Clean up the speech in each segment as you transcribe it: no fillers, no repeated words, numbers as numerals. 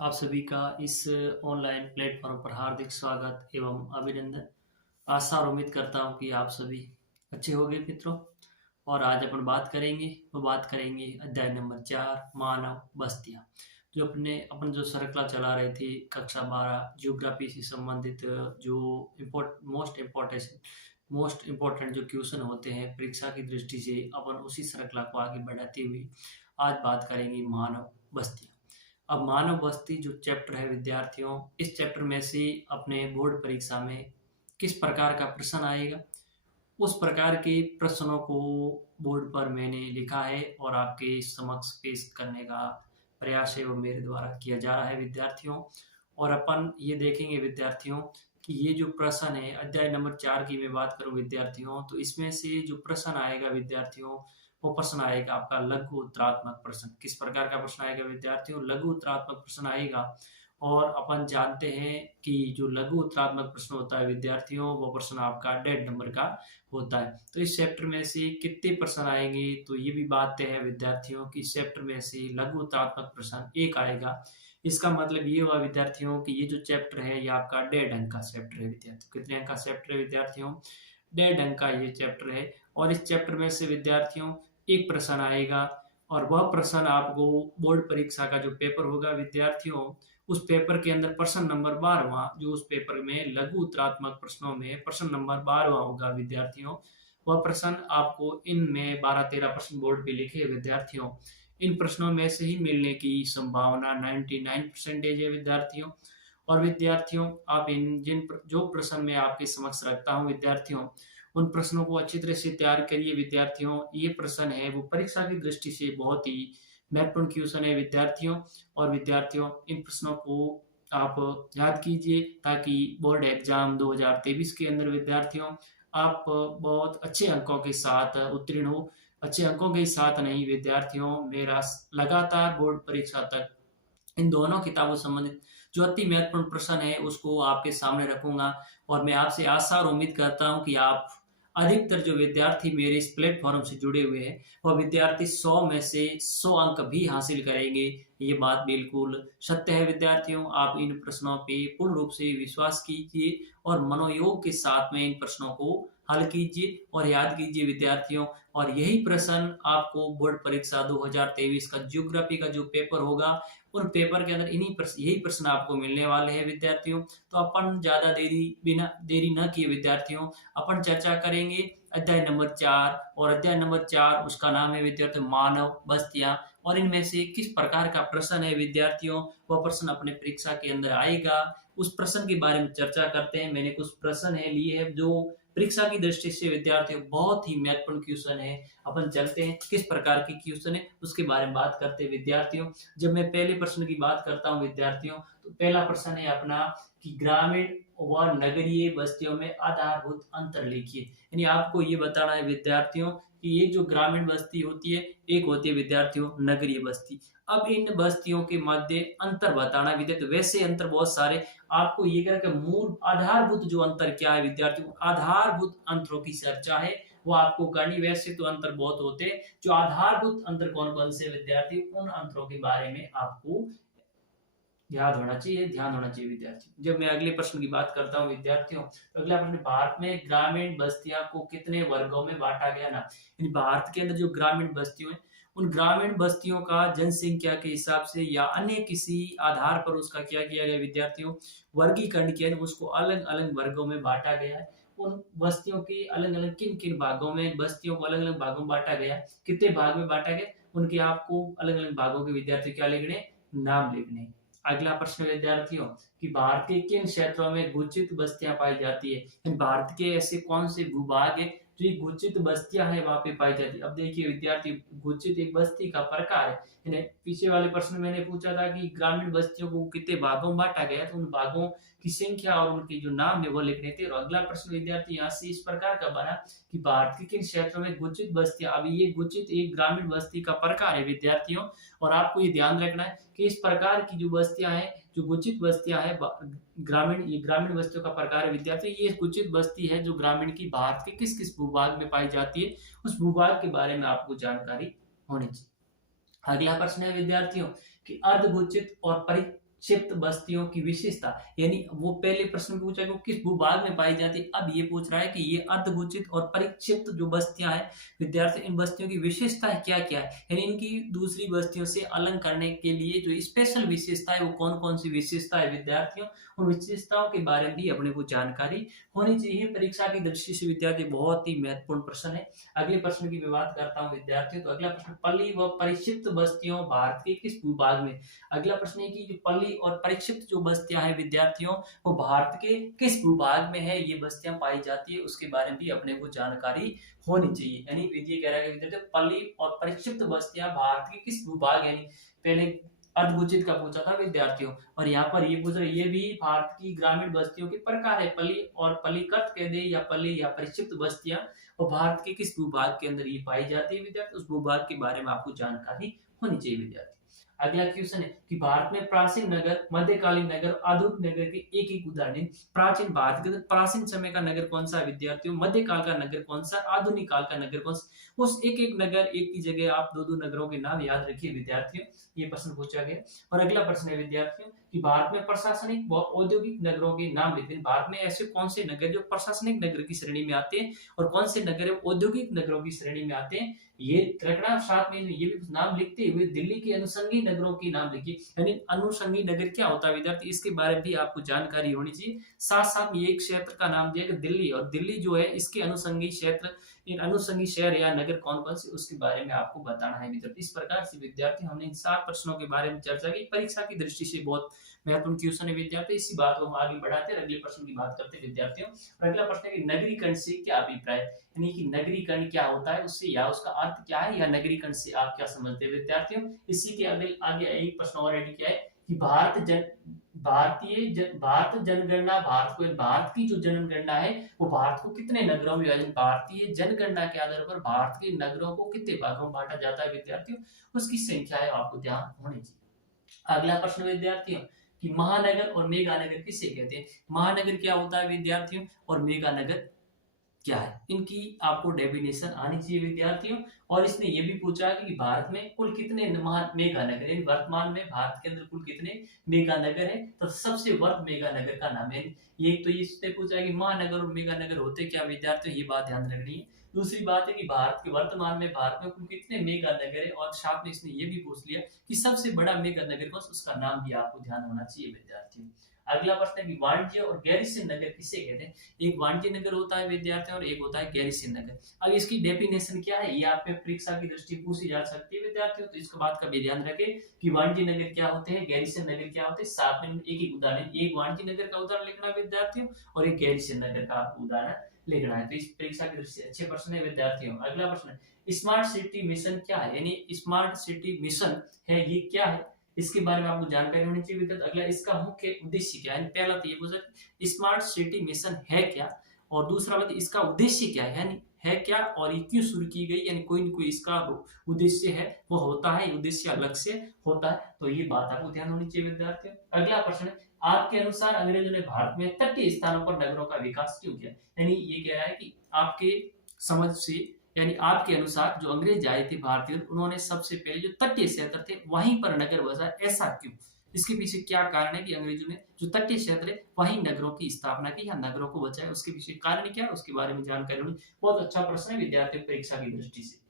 आप सभी का इस ऑनलाइन प्लेटफॉर्म पर हार्दिक स्वागत एवं अभिनंदन। आशा और उम्मीद करता हूँ कि आप सभी अच्छे होंगे मित्रों। और आज अपन बात करेंगे अध्याय नंबर 4 मानव बस्तियाँ। जो अपन जो श्रृंखला चला रहे थे कक्षा 12 ज्योग्राफी से संबंधित जो मोस्ट इम्पोर्टेंट जो क्वेश्चन होते हैं परीक्षा की दृष्टि से अपन उसी श्रृंखला को आगे बढ़ाते हुए आज बात करेंगे मानव बस्तियाँ। अब मानव बस्ती जो चैप्टर है विद्यार्थियों, इस चैप्टर में से अपने बोर्ड परीक्षा में किस प्रकार का प्रश्न आएगा, उस प्रकार के प्रश्नों को बोर्ड पर मैंने लिखा है और आपके समक्ष पेश करने का प्रयास है वो मेरे द्वारा किया जा रहा है विद्यार्थियों। और अपन ये देखेंगे विद्यार्थियों कि ये जो प्रश्न है अध्याय नंबर 4 की मैं बात करूं विद्यार्थियों, तो इसमें से जो प्रश्न आएगा विद्यार्थियों वो प्रश्न आएगा आपका लघु उत्तरात्मक प्रश्न। किस प्रकार का प्रश्न आएगा विद्यार्थियों? लघु उत्तरात्मक प्रश्न आएगा। और अपन जानते हैं कि जो लघु उत्तरात्मक प्रश्न होता है विद्यार्थियों वो प्रश्न आपका 1.5 नंबर का होता है। तो इस चैप्टर में से कितने प्रश्न आएंगे, तो ये भी बात तय है विद्यार्थियों कि इस चैप्टर में से लघु उत्तरात्मक प्रश्न एक आएगा। इसका मतलब ये हुआ विद्यार्थियों कि ये जो चैप्टर है ये आपका 1.5 अंक का चैप्टर है विद्यार्थियों। कितने अंक का चैप्टर है विद्यार्थियों? 1.5 अंक का ये चैप्टर है। और इस चैप्टर में से विद्यार्थियों एक प्रश्न आएगा और वह प्रश्न आपको बोर्ड परीक्षा का जो पेपर होगा विद्यार्थियों, उस पेपर के अंदर प्रश्न नंबर 12वां जो उस पेपर में लघु उत्तरात्मक प्रश्नों में प्रश्न नंबर 12वां होगा विद्यार्थियों। वह प्रश्न आपको इनमें 12-13 प्रश्न बोर्ड पे लिखे विद्यार्थियों। इन प्रश्नों में से ही मिलने की संभावना 99% है विद्यार्थियों। और विद्यार्थियों आप इन जो प्रश्न मैं आपके समक्ष रखता हूँ विद्यार्थियों, उन प्रश्नों को अच्छी तरह से तैयार करिए विद्यार्थियों। ये प्रश्न है वो परीक्षा की दृष्टि से बहुत ही महत्वपूर्ण क्वेश्चन है विद्यार्थियों। और विद्यार्थियों इन प्रश्नों को आप याद कीजिए ताकि बोर्ड एग्जाम 2023 के अंदर विद्यार्थियों आप बहुत अच्छे अंकों के साथ उत्तीर्ण हो। अच्छे अंकों के साथ नहीं विद्यार्थियों, मेरा लगातार बोर्ड परीक्षा तक इन दोनों किताबों से संबंधित जो अति महत्वपूर्ण प्रश्न है उसको आपके सामने रखूंगा। और मैं आपसे आशा और उम्मीद करता हूं कि आप अधिकतर जो विद्यार्थी मेरे इस प्लेटफॉर्म से जुड़े हुए हैं वह विद्यार्थी 100 में से 100 अंक भी हासिल करेंगे। ये बात बिल्कुल सत्य है विद्यार्थियों। आप इन प्रश्नों पे पूर्ण रूप से विश्वास कीजिए और मनोयोग के साथ में इन प्रश्नों को हल कीजिए और याद कीजिए विद्यार्थियों। और यही प्रश्न आपको बोर्ड परीक्षा 2023 का ज्योग्राफी का जो पेपर होगा उन पेपर के अंदर यही प्रश्न आपको मिलने वाले हैं विद्यार्थियों। तो अपन ज्यादा देरी न किए विद्यार्थियों, अपन चर्चा करेंगे अध्याय नंबर 4। और अध्याय नंबर 4 उसका नाम है विद्यार्थियों मानव बस्तियां। और इनमें से किस प्रकार का प्रश्न है विद्यार्थियों वह प्रश्न अपने परीक्षा के अंदर आएगा, उस प्रश्न के बारे में चर्चा करते हैं। मैंने कुछ प्रश्न है लिए हैं जो परीक्षा की दृष्टि से विद्यार्थियों बहुत ही महत्वपूर्ण क्वेश्चन है। अपन चलते हैं किस प्रकार के क्वेश्चन है उसके बारे में बात करते हैं विद्यार्थियों। जब मैं पहले प्रश्न की बात करता हूं विद्यार्थियों, तो पहला प्रश्न है अपना कि ग्रामीण व नगरीय बस्तियों में आधारभूत अंतर लिखिए। यानी आपको ये बताना है विद्यार्थियों कि ये जो ग्रामीण बस्ती होती है एक होती है विद्यार्थियों नगरीय बस्ती। अब इन बस्तियों के मध्य अंतर बताना है विद्यार्थियों। वैसे अंतर बहुत सारे, आपको ये करके मूल आधारभूत जो अंतर क्या है विद्यार्थियों, आधारभूत अंतरों की चर्चा है वो आपको करनी। वैसे तो अंतर बहुत होते हैं, जो आधारभूत अंतर कौन कौन से विद्यार्थी उन अंतरों के बारे में आपको याद होना चाहिए, ध्यान होना चाहिए विद्यार्थियों। जब मैं अगले प्रश्न की बात करता हूं विद्यार्थियों, तो अगला प्रश्न, भारत में ग्रामीण बस्तियों को कितने वर्गों में बांटा गया ना। भारत के अंदर जो ग्रामीण बस्तियों है उन ग्रामीण बस्तियों का जनसंख्या के हिसाब से या अन्य किसी आधार पर उसका क्या किया गया विद्यार्थियों, वर्गीकरण किया, उसको अलग अलग वर्गों में बांटा गया है। उन बस्तियों के अलग अलग किन किन भागों में बस्तियों को अलग अलग भागों में बांटा गया, कितने भाग में बांटा गया, उनके आपको अलग अलग भागों के विद्यार्थियों क्या लिखने, नाम लिखने। अगला प्रश्न विद्यार्थियों कि भारत के किन क्षेत्रों में गुचित बस्तियां पाई जाती है। भारत के ऐसे कौन से भूभाग है जो ये गुचित बस्तियां है वहां पे पाई जाती है। अब देखिए विद्यार्थी, गुचित एक बस्ती का प्रकार है। पीछे वाले प्रश्न में मैंने पूछा था कि ग्रामीण बस्तियों को कितने भागों में बांटा गया, तो उन भागों की संख्या और उनके जो नाम है वो लिखने थे। और अगला प्रश्न विद्यार्थी यहाँ से इस प्रकार का बना कि भारत के किन क्षेत्रों में गुचित बस्तियां। अब ये गुचित एक ग्रामीण बस्ती का प्रकार है विद्यार्थियों। और आपको ये ध्यान रखना है कि इस प्रकार की जो बस्तियां हैं, जो गुचित बस्तियां हैं ये ग्रामीण बस्तियों का प्रकार है विद्यार्थी। ये गुचित बस्ती है जो ग्रामीण की भारत के किस किस भूभाग में पाई जाती है, उस भूभाग के बारे में आपको जानकारी होनी चाहिए। अगला प्रश्न है विद्यार्थियों कि अर्धगुचित और परिक्षिप्त बस्तियों की विशेषता, यानी वो पहले प्रश्न में पूछा कि वो किस भूभाग में पाई जाती है, अब ये पूछ रहा है कि ये अर्धगोचित और परिक्षिप्त जो बस्तियां हैं विद्यार्थी, इन बस्तियों की विशेषता क्या क्या है, यानी इनकी दूसरी बस्तियों से अलग करने के लिए जो स्पेशल विशेषता है वो कौन कौन सी विशेषता है विद्यार्थियों, उन विशेषताओं के बारे में भी अपने को जानकारी होनी चाहिए। परीक्षा की दृष्टि से विद्यार्थी बहुत ही महत्वपूर्ण प्रश्न है। अगले प्रश्न की मैं बात करता हूँ विद्यार्थियों, तो अगला प्रश्न, पल्ली व परिक्षिप्त बस्तियों भारत के किस भूभाग में। अगला प्रश्न है कि जो पल्ली और परिक्षिप्त जो बस्तियां हैं विद्यार्थियों, वो भारत के किस भूभाग में है ये बस्तियां पाई जाती है, उसके बारे में भी अपने को जानकारी होनी चाहिए। यानी विधि कह रहा है विद्यार्थी पल्ली और परिक्षिप्त बस्तियां भारत के किस भूभाग, यानी पहले अर्धगोचित का पूछा था विद्यार्थियों, और यहाँ पर ये पूछ रहे ये भी भारत की ग्रामीण बस्तियों के प्रकार है, पल्ली और पल्लीकृत कह दे या पल्ली या परिक्षिप्त बस्तियां, और भारत के किस भूभाग के अंदर ये पाई जाती है विद्यार्थी, उस भूभाग के बारे में आपको जानकारी होनी चाहिए विद्यार्थी। अगला क्वेश्चन है कि भारत में प्राचीन नगर, मध्यकालीन नगर, आधुनिक नगर के एक एक उदाहरण। प्राचीन भारत के अंदर प्राचीन समय का नगर कौन सा है विद्यार्थियों, मध्यकाल का नगर कौन सा, आधुनिक काल का नगर कौन सा, उस एक एक नगर, एक की जगह आप दो दो नगरों के नाम याद रखिए विद्यार्थियों, ये प्रश्न पूछा गया। और अगला प्रश्न है विद्यार्थियों कि भारत में प्रशासनिक व औद्योगिक नगरों के नाम लिखते हैं। भारत में ऐसे कौन से नगर जो प्रशासनिक नगर की श्रेणी में आते हैं और कौन से नगर औद्योगिक नगरों की श्रेणी में आते हैं, ये रखना साथ में, ये भी नाम लिखते हुए दिल्ली के अनुषंगी नगरों की नाम लिखिए। यानी अनुषंगी नगर क्या होता है विद्यार्थी, इसके बारे में भी आपको जानकारी होनी चाहिए। साथ साथ ये एक क्षेत्र का नाम दिया गया दिल्ली, और दिल्ली जो है इसके अनुषंगी क्षेत्र, इन अनुषंगी शहर या नगर कौन कौन से, उसके बारे में आपको बताना है विद्यार्थी। इस प्रकार से विद्यार्थी हमने इन 7 प्रश्नों के बारे में चर्चा की। परीक्षा की दृष्टि से बहुत महत्वपूर्ण क्वेश्चन है विद्यार्थी। इसी बात को हम आगे बढ़ाते हैं, अगले प्रश्न की बात करते हैं विद्यार्थियों। और अगला प्रश्न है कि नगरीकरण से क्या अभिप्राय, यानी कि नगरीकरण क्या होता है उससे, या उसका अर्थ क्या है, या नगरीकरण से आप क्या समझते हैं विद्यार्थियों। इसी के आगे एक प्रश्न और रेडी किया है कि भारत जनगणना, भारत की जो जनगणना है वो भारत को कितने नगरों में, भारतीय जनगणना के आधार पर भारत के नगरों को कितने भागों में बांटा जाता है विद्यार्थियों, उसकी संख्या है आपको ध्यान होनी चाहिए। अगला प्रश्न विद्यार्थियों कि महानगर और मेगानगर किसे कहते हैं। महानगर क्या होता है विद्यार्थियों, और मेगानगर क्या है, इनकी आपको डेफिनेशन आनी चाहिए विद्यार्थियों। और इसने ये भी पूछा कि भारत में कुल कितने मेगानगर, यानी वर्तमान में भारत के अंदर कुल कितने मेगानगर है, तो सबसे वर्ग मेगानगर का नाम है। ये तो इससे पूछा कि महानगर और मेगानगर होते क्या विद्यार्थियों, ये बात ध्यान रखनी है। दूसरी बात है कि भारत के वर्तमान में भारत में कुल कितने मेगानगर है, और साथ में इसने ये भी पूछ लिया कि सबसे बड़ा मेगानगर कौन, उसका नाम भी आपको ध्यान होना चाहिए विद्यार्थियों। अगला प्रश्न है कि वाणिज्य और गैरिसन नगर किसे कहते हैं। एक वाणिज्य नगर होता है विद्यार्थियों और एक होता है गैरिसन नगर। अब इसकी डेफिनेशन क्या है, ये आप पे परीक्षा की दृष्टि पूछी जा सकती है विद्यार्थियों, तो इसको बात का भी ध्यान रखें कि वाणिज्य नगर क्या होते हैं, गैरिसन नगर क्या होते हैं। साथ में एक एक उदाहरण, एक वाणिज्य नगर का उदाहरण लिखना है विद्यार्थियों और एक गैरिसन नगर का आपको उदाहरण लिखना है। तो इस परीक्षा की दृष्टि से अच्छे प्रश्न है विद्यार्थियों। अगला प्रश्न, स्मार्ट सिटी मिशन क्या है, यानी स्मार्ट सिटी मिशन है ये क्या है, इसके बारे में आपको जानकारी होनी चाहिए विद्यार्थी। अगला, इसका मुख्य उद्देश्य क्या है, पहला तो ये पूछा स्मार्ट सिटी मिशन है क्या, और दूसरा बात इसका उद्देश्य क्या है, यानी है क्या और ये क्यों शुरू की गई, यानी कोई न कोई इसका उद्देश्य है वो होता है, उद्देश्य अलग से होता है, तो ये बात आपको ध्यान होनी चाहिए विद्यार्थियों। अगला प्रश्न है, आपके अनुसार अंग्रेजों ने भारत में तटीय स्थानों पर नगरों का विकास क्यों किया, यानी ये कह रहा है कि आपके समझ से, यानी आपके अनुसार जो अंग्रेज आए थे भारतीय, उन्होंने सबसे पहले जो तटीय क्षेत्र थे वहीं पर नगर बसाए, ऐसा क्यों, इसके पीछे क्या कारण है कि अंग्रेजों ने जो तटीय क्षेत्र है वहीं नगरों की स्थापना की या नगरों को बचाया, उसके पीछे कारण क्या है उसके बारे में जानकारी होनी। बहुत अच्छा प्रश्न है विद्यार्थी परीक्षा की दृष्टि से।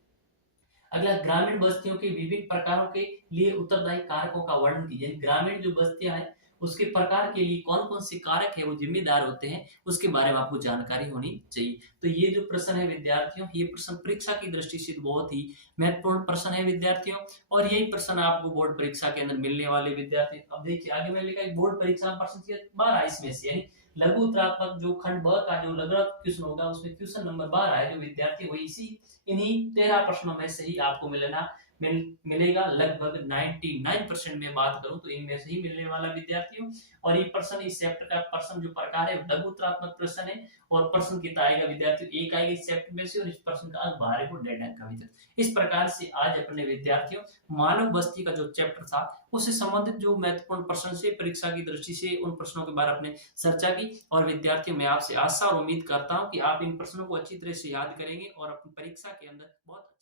अगला, ग्रामीण बस्तियों के विभिन्न प्रकारों के लिए उत्तरदायी कारकों का वर्णन कीजिए। ग्रामीण जो बस्तियां हैं उसके प्रकार के लिए कौन कौन से कारक है वो जिम्मेदार होते हैं, उसके बारे में आपको जानकारी होनी चाहिए। तो ये जो प्रश्न है विद्यार्थियों, ये प्रश्न परीक्षा की दृष्टि से बहुत ही महत्वपूर्ण प्रश्न है विद्यार्थियों, और यही प्रश्न आपको बोर्ड परीक्षा के अंदर मिलने वाले विद्यार्थी। अब देखिए आगे मैंने लिखा बोर्ड परीक्षा में प्रश्न 12 इसमें से, यानी लघु उत्तरात्मक जो खंड ब का जो लघु क्वेश्चन होगा उसमें क्वेश्चन नंबर 12 है जो विद्यार्थी वही इसी इन्हीं 13 प्रश्नों में से ही आपको मिलेगा। लगभग 99% में बात करूं तो इनमें से ही मिलने वाला विद्यार्थियों। और ये प्रश्न इस चैप्टर का प्रश्न जो प्रकार है लघु उत्तरात्मक प्रश्न है, और प्रश्न कितना आएगा विद्यार्थियों, एक आएगा इस चैप्टर में से, और इस प्रश्न का अंक 12 को 1.5 अंक का विद्यार्थी। इस प्रकार से आज अपने विद्यार्थियों मानव बस्ती का जो चैप्टर था उससे संबंधित जो महत्वपूर्ण प्रश्न से परीक्षा की दृष्टि से उन प्रश्नों के बारे में चर्चा की। और विद्यार्थियों मैं आपसे आशा और उम्मीद करता हूं कि आप इन प्रश्नों को अच्छी तरह से याद करेंगे और अपनी परीक्षा के अंदर बहुत